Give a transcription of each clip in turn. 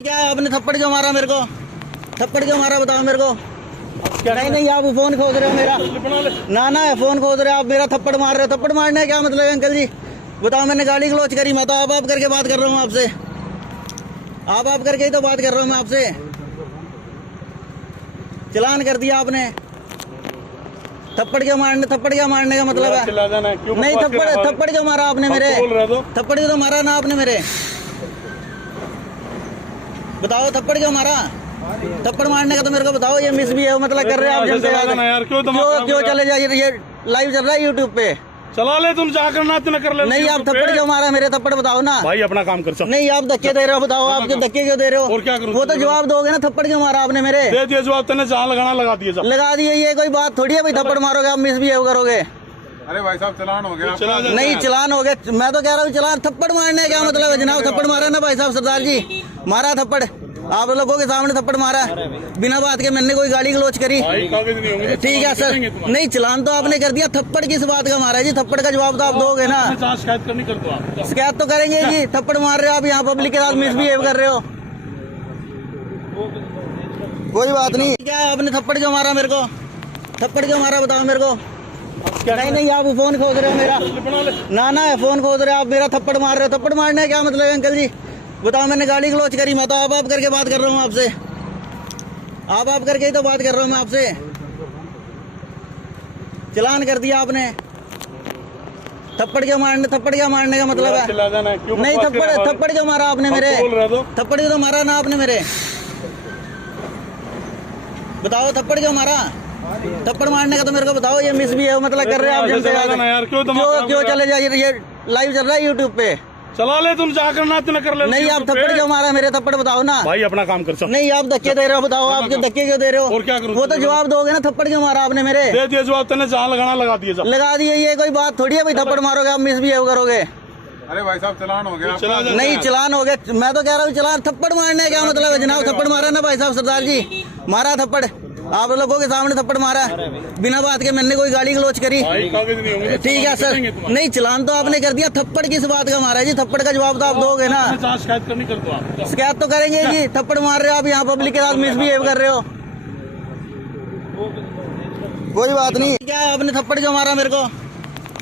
क्या आपने थप्पड़ क्यों मारा मेरे को? थप्पड़ क्यों मारा बताओ मेरे को। नहीं आप फोन खोद रहे हो मेरा। ना फोन खोद रहे हो आप, मेरा थप्पड़ मार रहे हो। थप्पड़ मारने का क्या मतलब है अंकल जी? बताओ, मैंने गाली गलौज करी? मैं तो आप करके बात कर रहा हूँ आपसे। आप करके ही तो बात कर रहा हूँ मैं आपसे। चलान कर दिया आपने। थप्पड़ क्या मारने का मतलब है? नहीं, थप्पड़ क्यों मारा आपने मेरे? थप्पड़ क्यों तो मारा ना आपने मेरे? बताओ, थप्पड़ क्यों मारा? थप्पड़ मारने का तो मेरे को बताओ। ये मिसबिहेव मतलब कर रहे हैं आप जनता यार। क्यों चले जाइए? ये लाइव चल रहा है यूट्यूब पे। चला ले, तुम जा करना तो कर ले। नहीं, आप थप्पड़ क्यों मारा मेरे? थप्पड़ बताओ ना भाई, अपना काम कर सकते। नहीं, आप धक्के दे रहे हो। बताओ, आप धक्के क्यों दे रहे हो? और क्या करूं? वो तो जवाब दोगे ना। थप्पड़ क्यों मारा आपने मेरे? दे दिया जवाब, तेने जहाँ लगाना लगा दिया। लगा दिए, ये कोई बात थोड़ी है भाई। थप्पड़ मारोगे आप, मिसबिहेव करोगे। अरे भाई साहब, चलान हो गया। नहीं, चलान हो गया। मैं तो कह रहा हूँ चलान। थप्पड़ मारने का क्या मतलब है जनाब? थप्पड़ मारा ना भाई साहब, सरदार जी मारा थप्पड़। आप लोगों के सामने थप्पड़ मारा बिना बात के। मैंने कोई गाली गलौज करी? ठीक है सर। नहीं, चलान तो आपने कर दिया। थप्पड़ किस बात का मारा है जी? थप्पड़ का जवाब तो आप दोगे ना। शिकायत करनी कर दो आप। शिकायत तो करेंगे जी। थप्पड़ मार रहे हो आप यहाँ, पब्लिक के साथ मिसबिहेव कर रहे हो। कोई बात नहीं। क्या आपने थप्पड़ क्यों मारा मेरे को? थप्पड़ क्यों मारा बताओ मेरे को। नहीं आप फोन खोद रहे हो मेरा। ना फोन खोद रहे हो आप, मेरा थप्पड़ मार रहे हो। थप्पड़ मारने का क्या मतलब है अंकल जी? बताओ, मैंने गाली गलौज करी? मैं तो आप करके बात कर रहा हूँ आपसे। आप करके ही तो बात कर रहा हूँ मैं आपसे। चलान कर दिया आपने। थप्पड़ क्या मारने का मतलब है? नहीं, थप्पड़ क्यों मारा आपने मेरे? थप्पड़ क्यों तो मारा ना आपने मेरे? बताओ, थप्पड़ क्यों मारा? थप्पड़ मारने का तो मेरे को बताओ। ये मिसबिहेव मतलब कर रहे हैं आप जनता यार। क्यों चले जाइए? ये लाइव चल रहा है यूट्यूब पे। चला ले, तुम जा करना तो कर ले। नहीं, आप थप्पड़ क्यों मारा मेरे? थप्पड़ बताओ ना भाई, अपना काम कर सकते। नहीं, आप धक्के दे रहे हो। बताओ, आप धक्के क्यों दे रहे हो? और क्या करूं? वो तो जवाब दोगे ना। थप्पड़ क्यों मारा आपने मेरे? दे दिया जवाब, तेने जहाँ लगाना लगा दिया। लगा दिए, ये कोई बात थोड़ी है भाई। थप्पड़ मारोगे आप, मिसबिहेव करोगे। अरे भाई साहब, चलान हो गया। नहीं, चलान हो गया। मैं तो कह रहा हूँ चलान। थप्पड़ मारने का क्या मतलब है जनाब? थप्पड़ मारा ना भाई साहब, सरदार जी मारा थप्पड़। आप लोगों के सामने थप्पड़ मारा बिना बात के। मैंने कोई गाली गलौज करी? ठीक है सर। नहीं, चलान तो आपने कर दिया। थप्पड़ किस बात का मारा है जी? थप्पड़ का जवाब तो आप दोगे ना। शिकायत करनी कर दो आप। शिकायत तो करेंगे जी। थप्पड़ मार रहे हो आप यहाँ, पब्लिक के साथ मिसबिहेव कर रहे हो। कोई बात नहीं। क्या आपने थप्पड़ क्यों मारा मेरे को?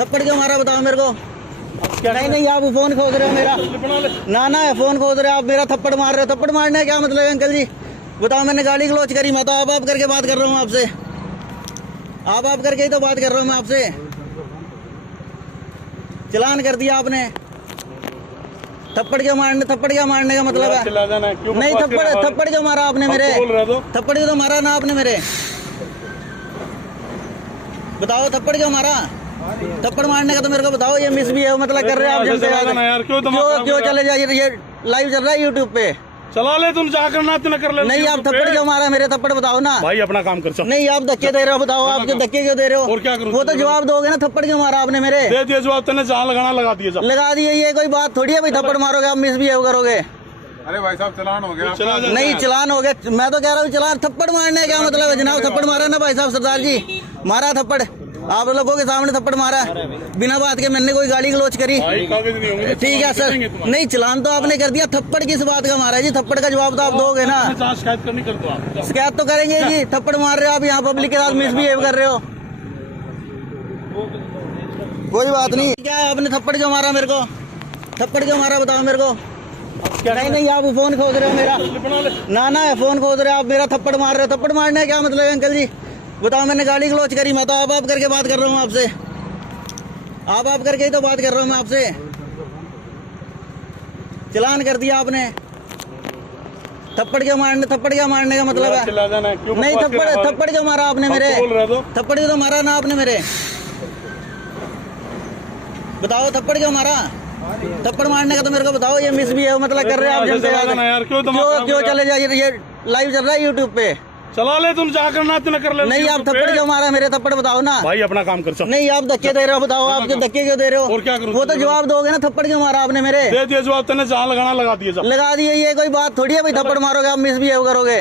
थप्पड़ क्यों मारा बताओ मेरे को। नहीं आप फोन खोद रहे हो मेरा। ना फोन खोद रहे हो आप, मेरा थप्पड़ मार रहे हो। थप्पड़ मारने का क्या मतलब है अंकल जी? बताओ, मैंने गाली गलौज करी? मैं तो आप करके बात कर रहा हूँ आपसे। आप करके ही तो बात कर रहा हूँ मैं आपसे। चलान कर दिया आपने। थप्पड़ क्या मारने का मतलब है? नहीं, थप्पड़ क्यों मारा आपने मेरे? थप्पड़ क्यों तो मारा ना आपने मेरे? बताओ, थप्पड़ क्यों मारा? थप्पड़ मारने का तो मेरे को बताओ। ये मिसबिहेव मतलब कर रहे हैं आप जनता यार। क्यों चले जाइए? ये लाइव चल रहा है यूट्यूब पे। चला ले, तुम जा करना तो कर ले। नहीं, आप थप्पड़ क्यों मारा मेरे? थप्पड़ बताओ ना भाई, अपना काम कर सकते। नहीं, आप धक्के दे रहे हो। बताओ, आप धक्के क्यों दे रहे हो? और क्या करूं? वो तो जवाब दोगे ना। थप्पड़ क्यों मारा आपने मेरे? दे दिया जवाब, तेने जहाँ लगाना लगा दिया। लगा दिए, ये कोई बात थोड़ी है भाई। थप्पड़ मारोगे आप, मिसबिहेव करोगे। अरे भाई साहब, चलान हो गया। नहीं, चलान हो गया। मैं तो कह रहा हूँ चलान। थप्पड़ मारने का क्या मतलब है जनाब? थप्पड़ मारा ना भाई साहब, सरदार जी मारा थप्पड़। आप लोगों के सामने थप्पड़ मारा बिना बात के। मैंने कोई गाली गलौज करी? ठीक है सर। नहीं, चलान तो आपने कर दिया। थप्पड़ किस बात का मारा है जी? थप्पड़ का जवाब तो आप दोगे ना। शिकायत करनी कर दो आप। शिकायत तो करेंगे जी। थप्पड़ मार रहे हो आप यहाँ, पब्लिक के साथ मिसबिहेव कर रहे हो। कोई बात नहीं। क्या आपने थप्पड़ क्यों मारा मेरे को? थप्पड़ क्यों मारा बताओ मेरे को। नहीं आप फोन खोद रहे हो मेरा। ना फोन खोद रहे हो आप, मेरा थप्पड़ मार रहे हो। थप्पड़ मारने का क्या मतलब है अंकल जी? बताओ, मैंने गाली गलौज करी? मैं तो आप करके बात कर रहा हूँ आपसे। आप करके ही तो बात कर रहा हूँ मैं आपसे। चलान कर दिया आपने। थप्पड़ क्या मारने का मतलब है? नहीं, थप्पड़ क्यों मारा आपने मेरे? थप्पड़ क्यों तो मारा ना आपने मेरे? बताओ, थप्पड़ क्यों मारा? थप्पड़ मारने का तो मेरे को बताओ। ये मिसबिहेव मतलब कर रहे हैं आप जनता यार। क्यों चले जाइए? ये लाइव चल रहा है यूट्यूब पे। चला ले, तुम जा करना तो कर ले। नहीं, आप थप्पड़ क्यों मारा मेरे? थप्पड़ बताओ ना भाई, अपना काम कर सकते। नहीं, आप धक्के दे रहे हो। बताओ, आप धक्के क्यों दे रहे हो? और क्या करूं? वो तो जवाब दोगे ना। थप्पड़ क्यों मारा आपने मेरे? दे दिया जवाब, तेने जहाँ लगाना लगा दिया। लगा दिए, ये कोई बात थोड़ी है भाई। थप्पड़ मारोगे आप, मिसबिहेव करोगे।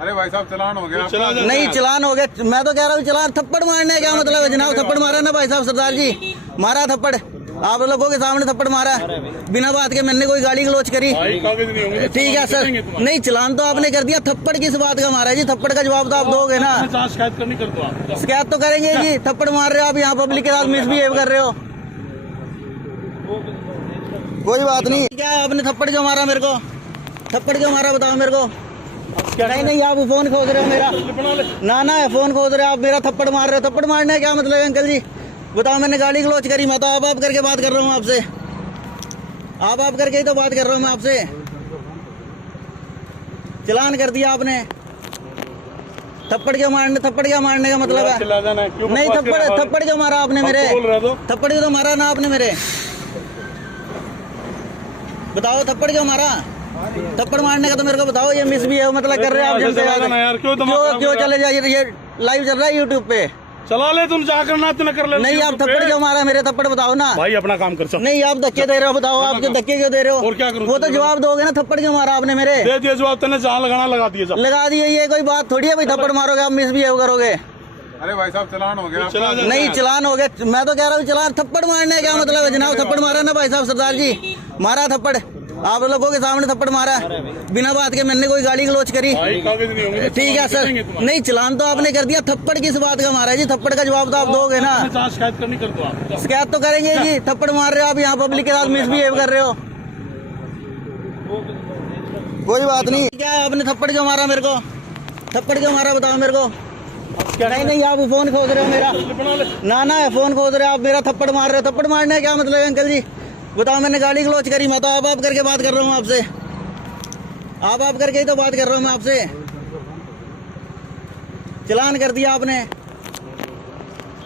अरे भाई साहब, चलान हो गया। नहीं, चलान हो गया। मैं तो कह रहा हूँ चलान। थप्पड़ मारने का क्या मतलब है जनाब? थप्पड़ मारा ना भाई साहब, सरदार जी मारा थप्पड़। आप लोगों के सामने थप्पड़ मारा है बिना बात के। मैंने कोई गाली गलौज करी? भाई कागज नहीं होंगे। ठीक है सर, नहीं चलान तो आपने कर दिया, थप्पड़ किस बात का मारा है जी? थप्पड़ का जवाब तो आप दोगे ना। जहाँ शिकायत करनी कर दो आप। शिकायत तो करेंगे जी, थप्पड़ मार रहे हो आप, यहाँ पब्लिक के साथ मिसबिहेव कर रहे हो। कोई बात नहीं। क्या आपने थप्पड़ क्यों मारा मेरे को? थप्पड़ क्यों मारा बताओ मेरे को। नहीं आप फोन खोज रहे हो मेरा। ना फोन खोज रहे हो आप, मेरा थप्पड़ मार रहे हो। थप्पड़ मारने का क्या मतलब है अंकल जी? बताओ, मैंने गाली गलौज करी? मैं तो आप करके बात कर रहा हूँ आपसे, आप करके ही तो बात कर रहा हूँ मैं आपसे। चलान कर दिया आपने। थप्पड़ क्या मारने का मतलब है? नहीं, थप्पड़ क्यों मारा आपने मेरे? थप्पड़ क्यों तो मारा ना आपने मेरे? बताओ थप्पड़ क्यों मारा? थप्पड़ मारने का तो मेरे को बताओ। ये मिसबिहेव मतलब कर रहे हैं आप जनता यार। क्यों चले जाइए, ये लाइव चल रहा है यूट्यूब पे। चला ले, तुम जा करना तो कर ले। नहीं, आप थप्पड़ क्यों मारा मेरे? थप्पड़ बताओ ना भाई, अपना काम कर। नहीं, आप धक्के दे रहे हो, बताओ आप क्यों धक्के क्यों दे रहे हो? और क्या करूं? वो तो जवाब दोगे ना, थप्पड़ क्यों मारा आपने मेरे? दे दिया जवाब, तेने जहाँ लगाना लगा दिया। लगा दिए, ये कोई बात थोड़ी है भाई। थप्पड़ मारोगे आप, मिसबिहेव करोगे। अरे भाई साहब चलान हो गया। नहीं चलान हो गया, मैं तो कह रहा हूँ चलान। थप्पड़ मारने का क्या मतलब है जनाब? थप्पड़ मारा ना भाई साहब, सरदार जी मारा थप्पड़, आप लोगों के सामने थप्पड़ मारा है बिना बात के। मैंने कोई गाली गलौज करी? भाई कागज नहीं होंगे। ठीक है सर, नहीं चलान तो आपने कर दिया, थप्पड़ किस बात का मारा है जी? थप्पड़ का जवाब तो आप दोगे ना। जहाँ शिकायत करनी कर दो आप। शिकायत तो करेंगे जी, थप्पड़ मार रहे हो आप, यहाँ पब्लिक के साथ मिसबिहेव कर रहे हो। कोई बात नहीं। क्या आपने थप्पड़ क्यों मारा मेरे को? थप्पड़ क्यों मारा बताओ मेरे को। नहीं आप फोन खोज रहे हो मेरा। ना फोन खोज रहे हो आप, मेरा थप्पड़ मार रहे हो। थप्पड़ मारने का क्या मतलब है अंकल जी? बताओ, मैंने गाली गलौज करी? मैं तो आप करके बात कर रहा हूँ आपसे, आप करके ही तो बात कर रहा हूँ मैं आपसे। चलान कर दिया आपने।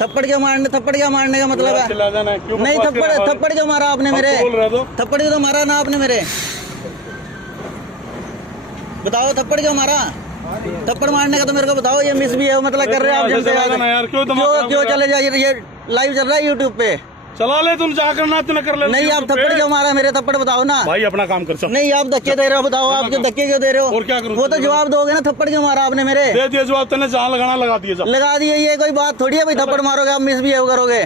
थप्पड़ क्या मारने का मतलब है? नहीं, थप्पड़ क्यों मारा आपने मेरे? थप्पड़ क्यों तो मारा ना आपने मेरे? बताओ थप्पड़ क्यों मारा? थप्पड़ मारने का तो मेरे को बताओ। ये मिसबिहेव मतलब कर रहे हैं आप जनता यार। क्यों चले जाइए, ये लाइव चल रहा है यूट्यूब पे। चला ले, तुम जा करना तो कर ले। नहीं, आप थप्पड़ क्यों मारा मेरे? थप्पड़ बताओ ना भाई, अपना काम कर। नहीं, आप धक्के दे रहे हो, बताओ आप क्यों धक्के क्यों दे रहे हो? और क्या करूं? वो तो जवाब दोगे ना, थप्पड़ क्यों मारा आपने मेरे? दे दिया जवाब, तेने जहाँ लगाना लगा दिया। लगा दिए, ये कोई बात थोड़ी है भाई। थप्पड़ मारोगे आप, मिसबिहेव करोगे।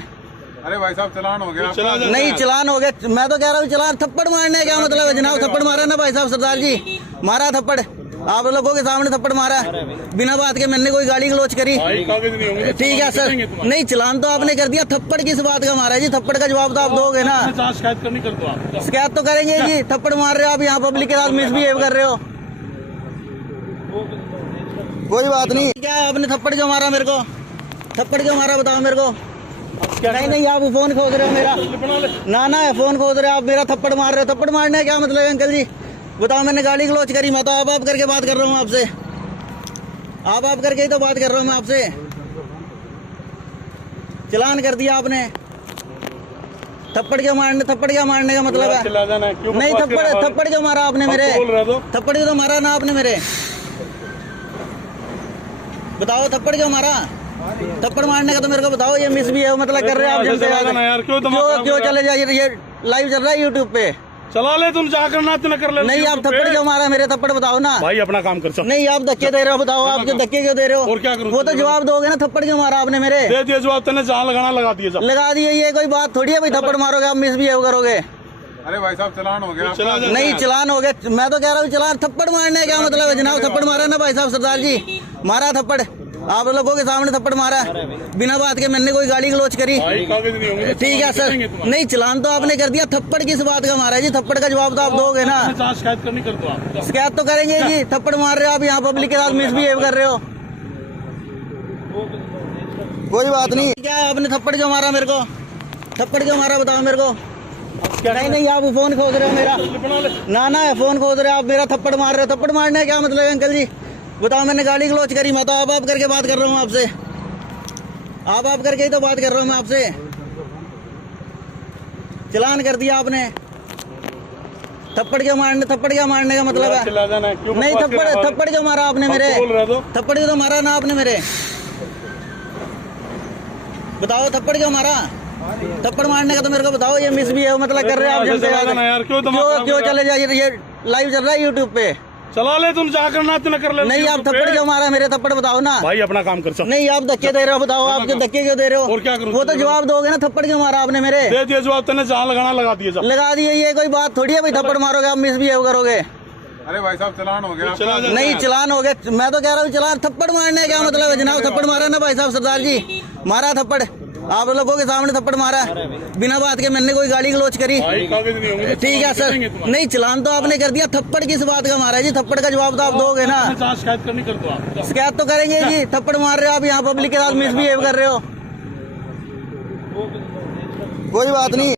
अरे भाई साहब चलान हो गया। नहीं चलान हो गया, मैं तो कह रहा हूँ चलान। थप्पड़ मारने का क्या मतलब है जनाब? थप्पड़ मारा ना भाई साहब, सरदार जी मारा थप्पड़, आप लोगों के सामने थप्पड़ मारा है बिना बात के। मैंने कोई गाली गलौज करी? भाई कागज नहीं होंगे। ठीक है सर, नहीं चलान तो आपने कर दिया, थप्पड़ किस बात का मारा है जी? थप्पड़ का जवाब तो आप दोगे ना। जहाँ शिकायत करनी कर दो आप। शिकायत तो करेंगे जी, थप्पड़ मार रहे हो आप, यहाँ पब्लिक के साथ मिसबिहेव कर रहे हो। कोई बात नहीं। क्या आपने थप्पड़ क्यों मारा मेरे को? थप्पड़ क्यों मारा बताओ मेरे को। नहीं आप फोन खोज रहे हो मेरा। ना फोन खोज रहे हो आप, मेरा थप्पड़ मार रहे हो। थप्पड़ मारने का क्या मतलब है अंकल जी? बताओ, मैंने गाली गलौज करी? मैं तो आप करके बात कर रहा हूँ आपसे, आप करके ही तो बात कर रहा हूँ मैं आपसे। चलान कर दिया आपने। थप्पड़ क्या मारने का मतलब है? नहीं, थप्पड़ क्यों मारा आपने मेरे? थप्पड़ क्यों तो मारा ना आपने मेरे? बताओ थप्पड़ क्यों मारा? थप्पड़ मारने का तो मेरे को बताओ। ये मिसबिहेव मतलब कर रहे हैं आप जनता यार। क्यों चले जाइए, ये लाइव चल रहा है यूट्यूब पे। चला ले, तुम जा करना तो कर ले। नहीं, आप थप्पड़ क्यों मारा मेरे? थप्पड़ बताओ ना भाई, अपना काम कर। नहीं, आप धक्के दे रहे हो, बताओ आप क्यों धक्के क्यों दे रहे हो? और क्या करूं? वो तो जवाब दोगे ना, थप्पड़ क्यों मारा आपने मेरे? दे दिया जवाब, तेने जहाँ लगाना लगा दिया। लगा दिए, ये कोई बात थोड़ी है भाई। थप्पड़ मारोगे आप, मिसबिहेव करोगे। अरे भाई साहब चलान हो गया। नहीं चलान हो गया, मैं तो कह रहा हूँ चलान। थप्पड़ मारने का क्या मतलब है जनाब? थप्पड़ मारा ना भाई साहब, सरदार जी मारा थप्पड़, आप लोगों के सामने थप्पड़ मारा है बिना बात के। मैंने कोई गाली गलौज करी? भाई कागज नहीं होंगे। ठीक है सर, नहीं चलान तो आपने कर दिया, थप्पड़ किस बात का मारा है जी? थप्पड़ का जवाब तो आप दोगे ना। जहाँ शिकायत करनी कर दो आप। शिकायत तो करेंगे जी, थप्पड़ मार रहे हो आप, यहाँ पब्लिक के साथ मिसबिहेव कर रहे हो। कोई बात नहीं। क्या आपने थप्पड़ क्यों मारा मेरे को? थप्पड़ क्यों मारा बताओ मेरे को। नहीं आप फोन खोज रहे हो मेरा। ना फोन खोज रहे हो आप, मेरा थप्पड़ मार रहे हो। थप्पड़ मारने का क्या मतलब है अंकल जी? बताओ, मैंने गाली गलौज करी? मैं तो आप करके बात कर रहा हूँ आपसे, आप करके ही तो बात कर रहा हूँ मैं आपसे। चलान कर दिया आपने। थप्पड़ क्या मारने का मतलब है? नहीं, थप्पड़ क्यों मारा आपने मेरे? थप्पड़ क्यों तो मारा ना आपने मेरे? बताओ थप्पड़ क्यों मारा? थप्पड़ मारने का तो मेरे को बताओ। ये मिसबिहेव मतलब कर रहे हैं आप जनता यार। क्यों चले जाइए, ये लाइव चल रहा है यूट्यूब पे। चला ले तुम जा करना तेने कर ले नहीं आप थप्पड़ क्यों मारा मेरे थप्पड़ बताओ ना भाई अपना काम कर चल नहीं आप धक्के दे रहे हो बताओ आपके धक्के क्यों दे रहे हो और क्या करूं वो तो जवाब दोगे ना थप्पड़ क्यों मारा आपने मेरे दे दिया जवाब तेने जहाँ लगाना लगा दिया जा लगा दिए ये कोई बात थोड़ी है भाई थप्पड़ मारोगे आप मिसबिहेव करोगे अरे भाई साहब चलान हो गया चला आपका जा। नहीं चलान हो गया मैं तो कह रहा हूँ चलान थप्पड़ मारने का क्या मतलब है जनाब थप्पड़ मारा ना भाई साहब सरदार जी मारा थप्पड़ आप लोगों के सामने थप्पड़ मारा बिना बात के मैंने कोई गाड़ी गलोच करी भाई कागज नहीं होंगे तो ठीक है सर देंगे तुम्हारे। नहीं चलान तो आपने कर दिया थप्पड़ किस बात का मारा है जी थप्पड़ का जवाब तो आप दोगे ना जहाँ शिकायत करनी कर दो आप शिकायत तो करेंगे जी थप्पड़ मार रहे हो आप यहाँ पब्लिक के साथ मिसबिहेव कर रहे हो कोई बात नहीं